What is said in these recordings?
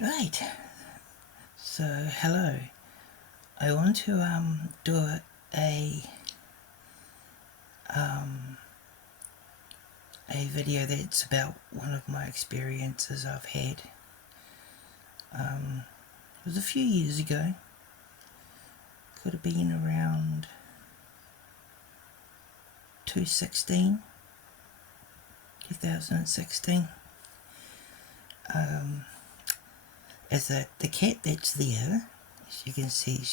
Right, so hello. I want to do um, a video that's about one of my experiences I've had. It was a few years ago. Could have been around 2016. As the cat that's there, as you can see,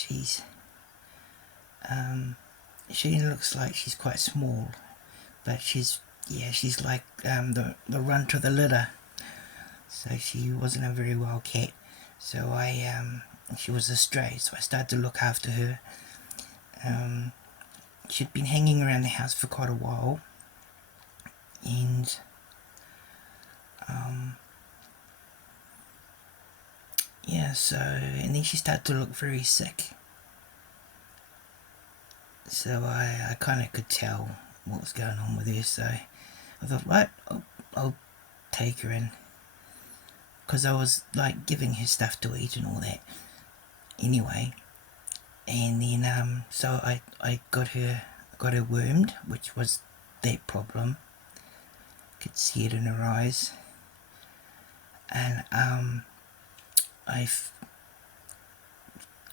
she looks like she's quite small, but she's like the runt of the litter. So she wasn't a very well cat. So she was a stray, so I started to look after her. She'd been hanging around the house for quite a while, and and then she started to look very sick. So I kind of could tell what was going on with her. So I thought, right, I'll take her in, because I was like giving her stuff to eat and all that. Anyway, and then so I got her wormed, which was that problem. Could see it in her eyes, and I've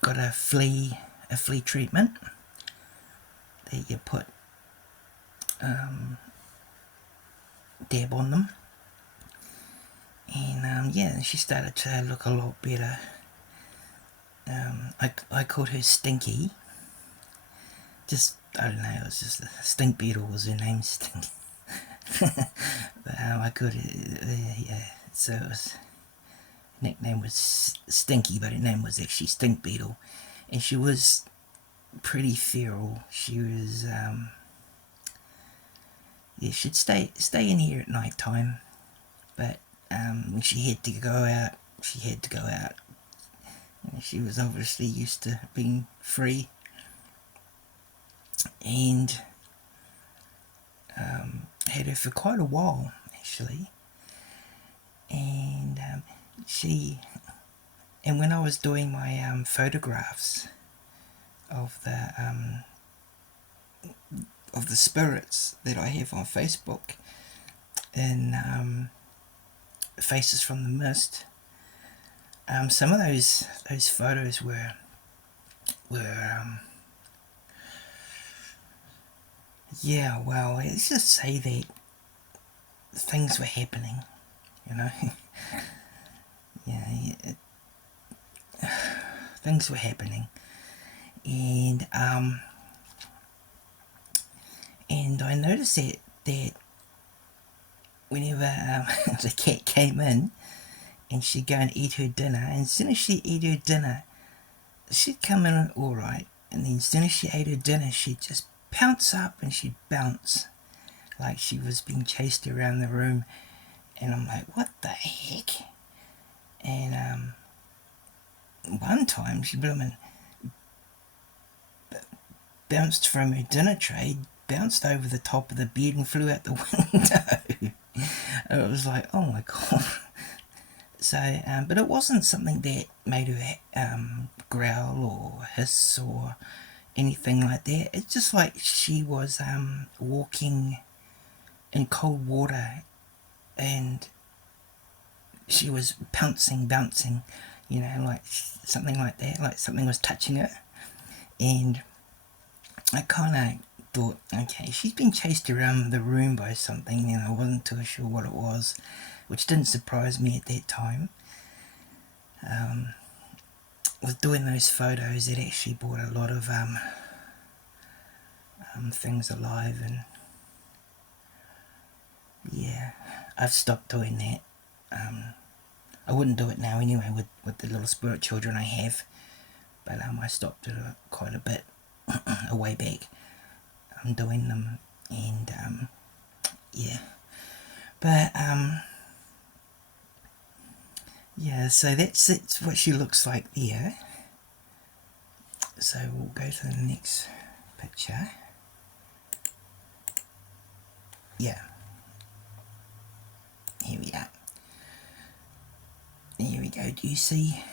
got a flea treatment that you put dab on them, and she started to look a lot better. I called her Stinky. Just, I don't know, it was just a stink beetle was her name, Stinky. But I called her, so it was, nickname was Stinky, but her name was actually Stink Beetle. And she was pretty feral. She was, she'd stay in here at night time, but when she had to go out, she had to go out. And she was obviously used to being free, and had her for quite a while actually. And and when I was doing my photographs of the spirits that I have on Facebook, in Faces from the Mist, some of those photos were well, let's just say that things were happening, you know. Things were happening, and I noticed that whenever the cat came in and she'd go and eat her dinner, and as soon as she ate her dinner, she'd come in alright, and then as soon as she ate her dinner, she'd just pounce up and she'd bounce like she was being chased around the room. And I'm like, what the heck? And one time she bounced from her dinner tray, bounced over the top of the bed and flew out the window. And it was like, oh my god. So, but it wasn't something that made her growl or hiss or anything like that. It's just like she was walking in cold water, and she was bouncing, you know, like something like that, like something was touching her. And I kind of thought, okay, she's been chased around the room by something, and I wasn't too sure what it was, which didn't surprise me at that time. With doing those photos, it actually brought a lot of things alive, and yeah, I've stopped doing that. I wouldn't do it now anyway with the little spirit children I have, but I stopped it quite a bit a way back. I'm doing them, and yeah, but yeah, so that's what she looks like there. So we'll go to the next picture. Yeah, here we are. There we go. Do you see?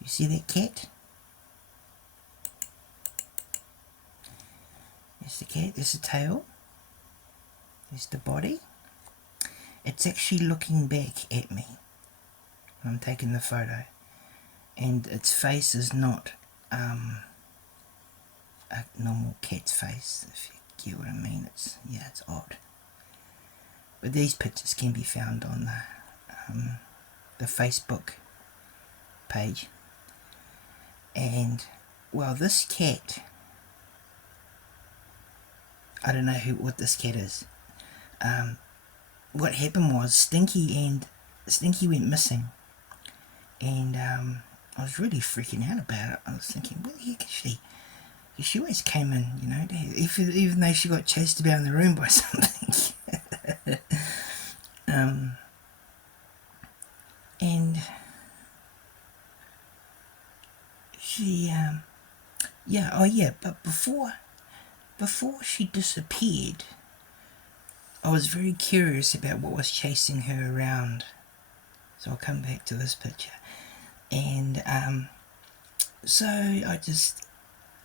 You see that cat? There's the cat, there's the tail, there's the body. It's actually looking back at me when I'm taking the photo, and its face is not a normal cat's face, if you get what I mean. It's odd. But these pictures can be found on the Facebook page. And well, this cat, I don't know what this cat is. What happened was Stinky went missing, and I was really freaking out about it. I was thinking, where the heck is she? She always came in, you know, even though she got chased about in the room by something. And she, but before she disappeared, I was very curious about what was chasing her around. So I'll come back to this picture. And so I just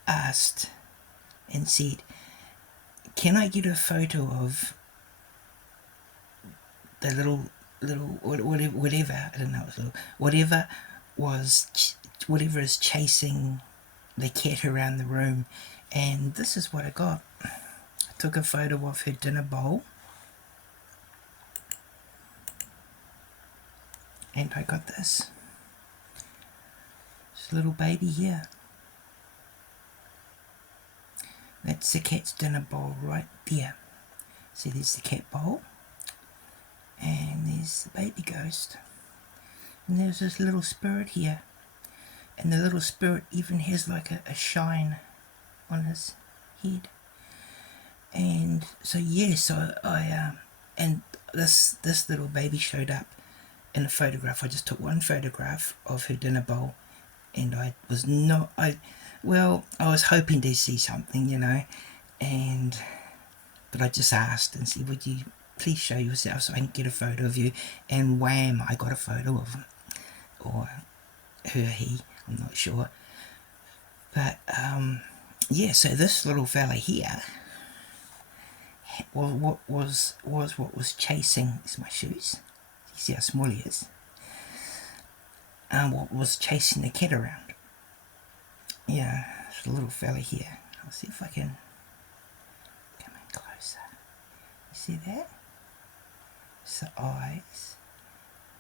asked and said, can I get a photo of the little whatever, I don't know, whatever is chasing the cat around the room. And this is what I got. I took a photo of her dinner bowl, and I got this little baby here. That's the cat's dinner bowl right there. See, there's the cat bowl, and there's the baby ghost, and there's this little spirit here, and the little spirit even has like a shine on his head. And so I and this little baby showed up in a photograph. I just took one photograph of her dinner bowl, and I was hoping to see something, you know, but I just asked and said, would you please show yourself so I can get a photo of you? And wham, I got a photo of him, or her, he, I'm not sure. But so this little fella here what was chasing, is my shoes, you see how small he is, what was chasing the cat around. Yeah, there's a little fella here. I'll see if I can come in closer. You see that? It's the eyes,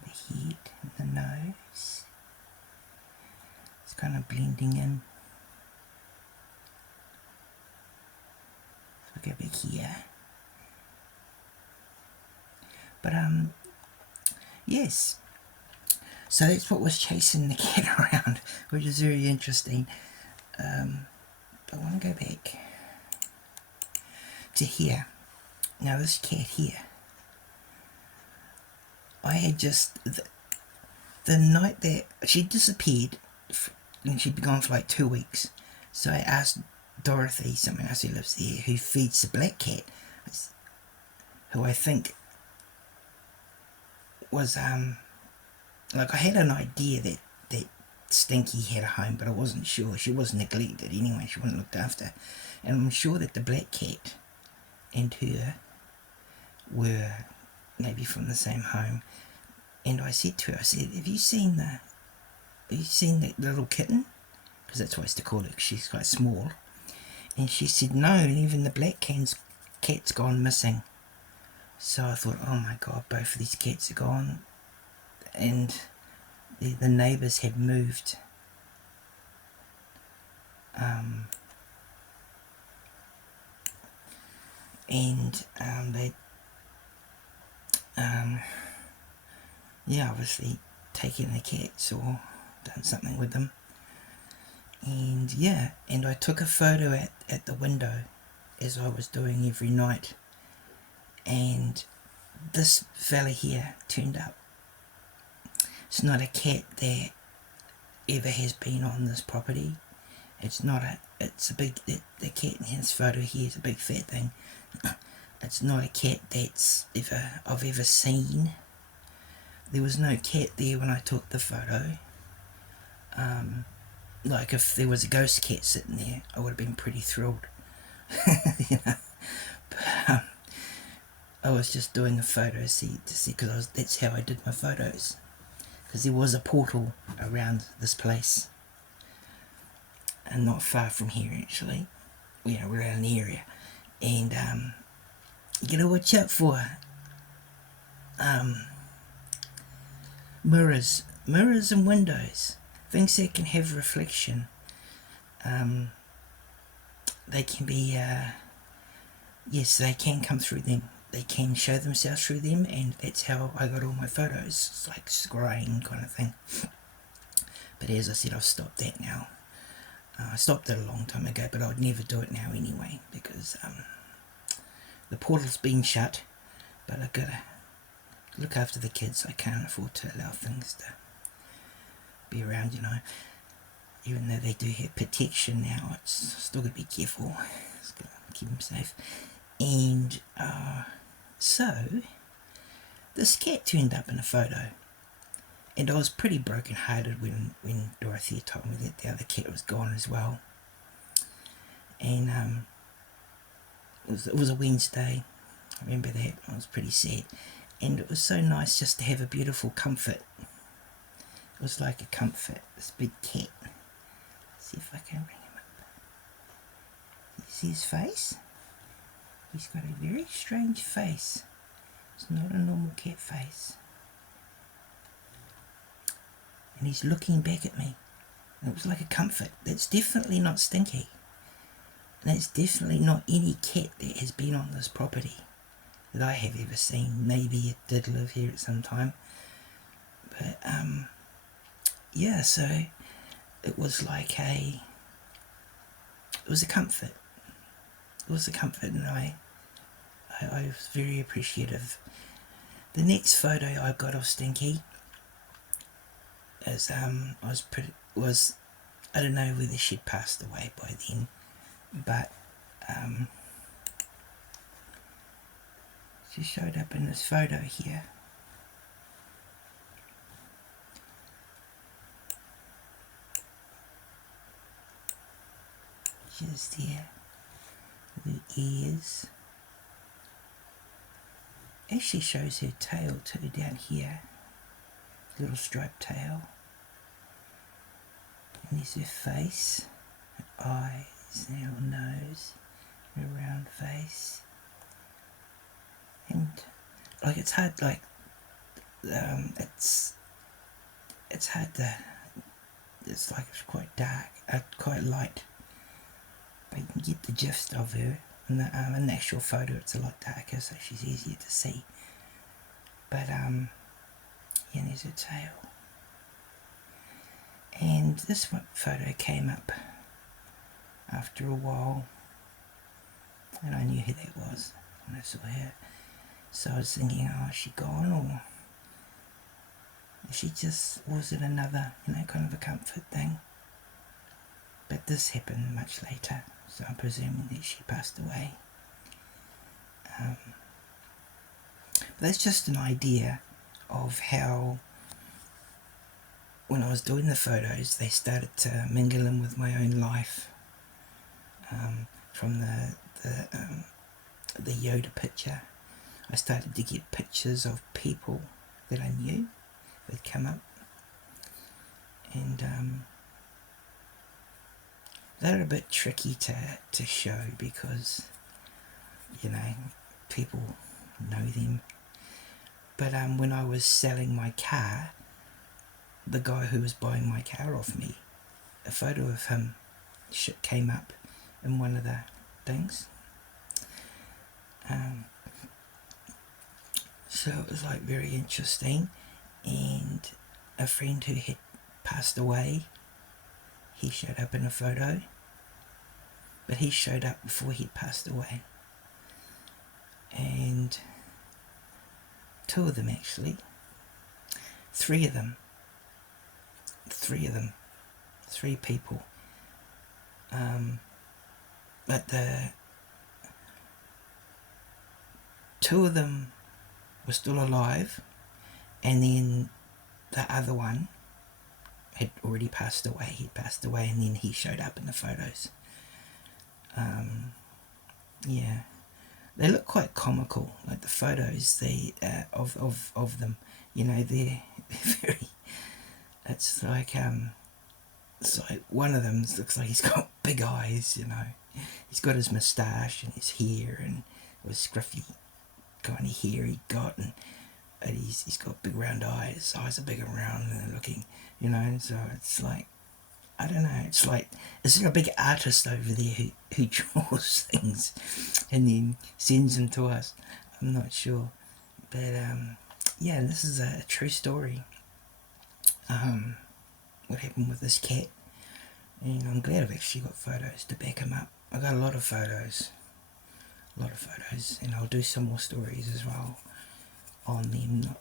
the head, and the nose. It's kind of blending in. So we'll go back here. But yes. So that's what was chasing the cat around, which is very interesting. But I want to go back to here. Now this cat here, I had just, the night that she disappeared, and she'd been gone for like 2 weeks, so I asked Dorothy, someone else who lives there, who feeds the black cat, who I think was, like, I had an idea that Stinky had a home, but I wasn't sure. She was neglected anyway, she wasn't looked after. And I'm sure that the black cat and her were maybe from the same home. And I said to her, I said, have you seen that little kitten? Because that's what I used to call her, because she's quite small. And she said, no, and even the black cat's gone missing. So I thought, oh my God, both of these cats are gone. And the neighbours had moved. They obviously taken the cats or done something with them. And I took a photo at the window, as I was doing every night, and this fella here turned up. It's not a cat that ever has been on this property. It's a big, the cat in his photo here is a big fat thing. It's not a cat I've ever seen. There was no cat there when I took the photo. Like if there was a ghost cat sitting there, I would have been pretty thrilled. You know? But, I was just doing a photo to see because that's how I did my photos. Because there was a portal around this place, and not far from here actually. You know, we're in an area, and you gotta watch out for mirrors and windows, things that can have reflection. They can be, yes, they can come through them. They can show themselves through them, and that's how I got all my photos. It's like scrying kind of thing. But as I said, I've stopped that now. I stopped it a long time ago, but I'd never do it now anyway, because the portal's been shut, but I've got to look after the kids. I can't afford to allow things to be around, you know. Even though they do have protection now, it's still got to be careful. It's got to keep them safe. And so, this cat turned up in a photo. And I was pretty broken-hearted when Dorothea told me that the other cat was gone as well. And it was a Wednesday. I remember that. I was pretty sad. And it was so nice just to have a beautiful comfort. It was like a comfort, this big cat. Let's see if I can bring him up. You see his face? He's got a very strange face. It's not a normal cat face. And he's looking back at me. And it was like a comfort. That's definitely not Stinky. And that's definitely not any cat that has been on this property that I have ever seen. Maybe it did live here at some time. But, yeah, so it was like it was a comfort. It was a comfort, and I was very appreciative. The next photo I got of Stinky is I don't know whether she'd passed away by then, but she showed up in this photo here. Just there, the ears. Actually shows her tail too down here, little striped tail. And there's her face, her eyes, and her nose, her round face. And like it's hard, like it's hard to. It's like it's quite dark, quite light. But you can get the gist of her. In the actual photo, it's a lot darker, so she's easier to see. But yeah, there's her tail. And this photo came up after a while, and I knew who that was when I saw her. So I was thinking, oh, is she gone, or was it another, kind of a comfort thing? But this happened much later, so I'm presuming that she passed away. But that's just an idea of how, when I was doing the photos, they started to mingle in with my own life. From the Yoda picture, I started to get pictures of people that I knew that come up, and they're a bit tricky to show because people know them. But when I was selling my car, the guy who was buying my car off me, a photo of him came up in one of the things. So it was like very interesting. And a friend who had passed away, he showed up in a photo, but he showed up before he'd passed away. And two of them actually, three people. But two of them were still alive, and then the other one had already passed away. He'd passed away, and then he showed up in the photos. Yeah, they look quite comical, like the photos of them. You know, they're very. It's like one of them looks like he's got big eyes. You know, he's got his moustache and his hair and his scruffy kind of hair he got, and he's got big round eyes. His eyes are big and round and they're looking. You know, so it's like, I don't know. It's like, is there a big artist over there who draws things and then sends them to us? I'm not sure, but yeah, this is a true story. What happened with this cat, and I'm glad I've actually got photos to back him up. I got a lot of photos, and I'll do some more stories as well on them.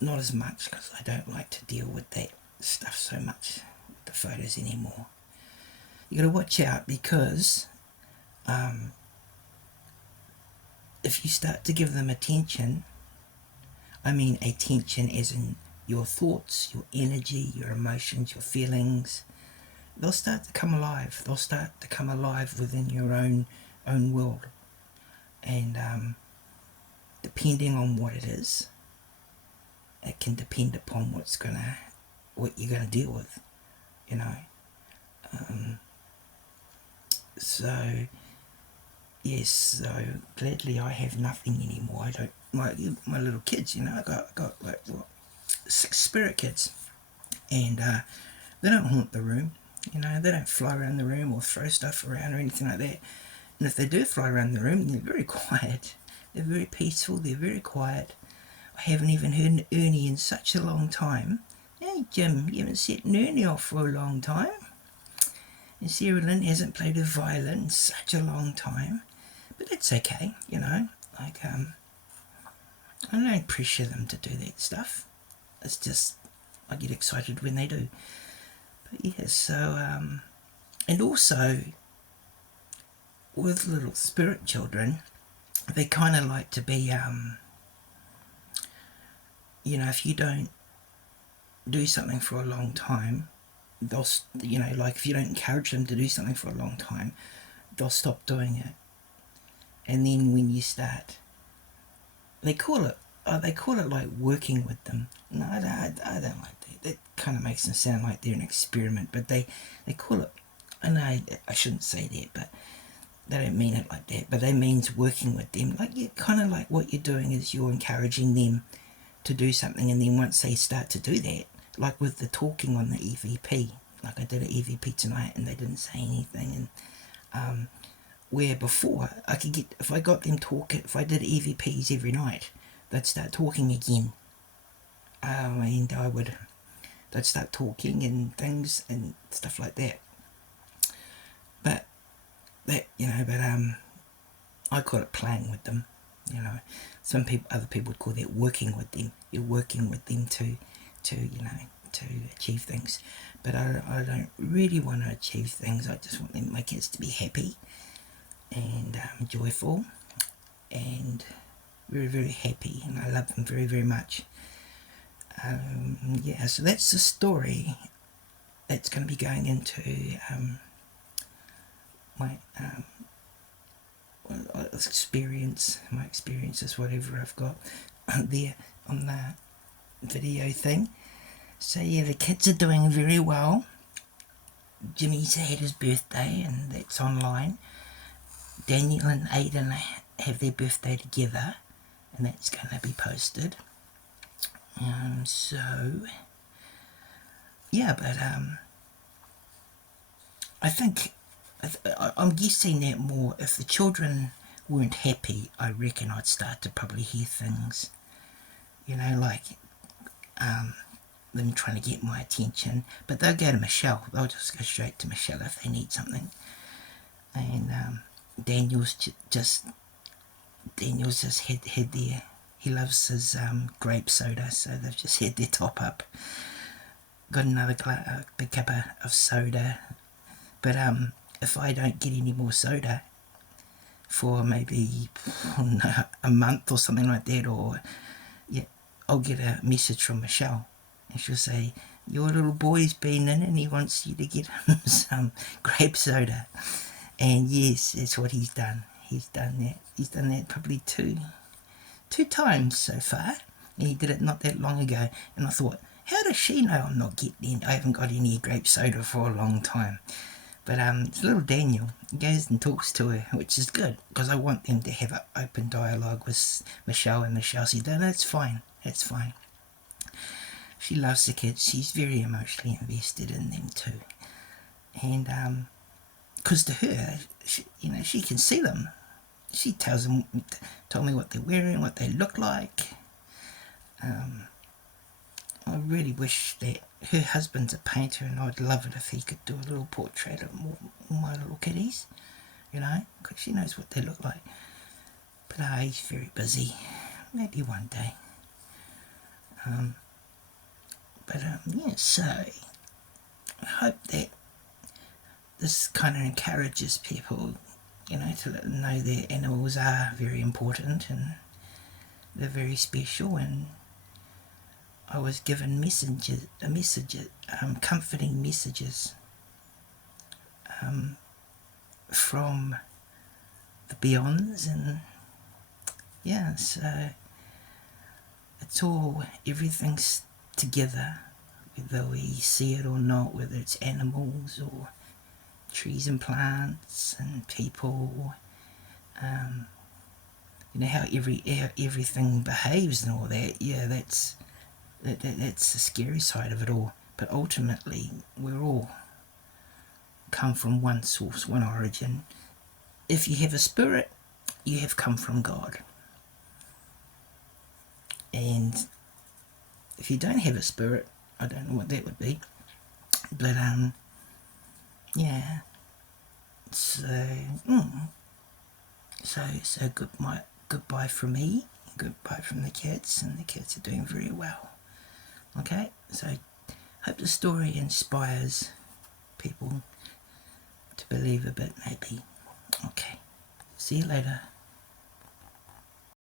Not as much because I don't like to deal with that stuff so much with the photos anymore. You got to watch out because if you start to give them attention, I mean attention as in your thoughts, your energy, your emotions, your feelings, they'll start to come alive. They'll start to come alive within your own world. And depending on what it is, it can depend upon what you're gonna deal with, you know. So yes, so gladly I have nothing anymore. I don't like my little kids, you know. I got like what, 6 spirit kids, and they don't haunt the room, you know. They don't fly around the room or throw stuff around or anything like that. And if they do fly around the room, they're very quiet. They're very peaceful. They're very quiet. I haven't even heard Ernie in such a long time. Hey Jim, you haven't set Ernie off for a long time. And Sarah Lynn hasn't played a violin in such a long time. But that's okay, you know. Like I don't pressure them to do that stuff. It's just I get excited when they do. But yeah, so and also with little spirit children, they kind of like to be you know, if you don't do something for a long time, they'll, you know, like if you don't encourage them to do something for a long time, they'll stop doing it. And then when you start, they call it like working with them. No, I don't like that. That kind of makes them sound like they're an experiment, but they call it, I know I shouldn't say that, but they don't mean it like that, but they means working with them. Like, you kind of like what you're doing is you're encouraging them to do something, and then once they start to do that, like with the talking on the EVP, like I did an EVP tonight and they didn't say anything, and where before I could get, if I got them talking, if I did EVPs every night, they'd start talking again, and they'd start talking and things and stuff like that. But that, you know, but I call it playing with them, you know. Other people would call that working with them. You're working with them to you know, to achieve things. But I don't really want to achieve things. I just want them, my kids, to be happy and joyful and very, very happy, and I love them very, very much. Yeah, so that's the story that's going to be going into my my experiences, whatever I've got there on the video thing. So yeah, the kids are doing very well. Jimmy's had his birthday, and that's online. Daniel and Aiden have their birthday together, and that's going to be posted. So yeah, but I think I'm guessing that more if the children weren't happy, I reckon I'd start to probably hear things, you know, like them trying to get my attention. But they'll go to Michelle. They'll just go straight to Michelle if they need something. And Daniel's just had their, he loves his grape soda, so they've just had their top up. Got another big cup of soda. But if I don't get any more soda, for maybe a month or something like that, or yeah, I'll get a message from Michelle and she'll say, your little boy's been in and he wants you to get him some grape soda. And yes, that's what he's done. He's done that. He's done that probably two times so far. And he did it not that long ago. And I thought, how does she know I'm not getting, I haven't got any grape soda for a long time? But it's little Daniel. He goes and talks to her, which is good, because I want them to have an open dialogue with Michelle, and Michelle said, no, that's fine, that's fine. She loves the kids. She's very emotionally invested in them too. And because to her, she can see them. She told me what they're wearing, what they look like. I really wish that her husband's a painter, and I'd love it if he could do a little portrait of all my little kitties, because she knows what they look like. But he's very busy. Maybe one day. Yeah, so I hope that this kind of encourages people, to let them know that animals are very important and they're very special. And I was given comforting messages from the Beyonds, and yeah, so everything's together, whether we see it or not, whether it's animals or trees and plants and people. How everything behaves and all that. Yeah, that's the scary side of it all. But ultimately, we're all come from one source, one origin. If you have a spirit, you have come from God. And if you don't have a spirit, I don't know what that would be. But yeah. So goodbye from me. Goodbye from the cats, and the cats are doing very well. Okay, so hope the story inspires people to believe a bit, maybe. Okay, see you later.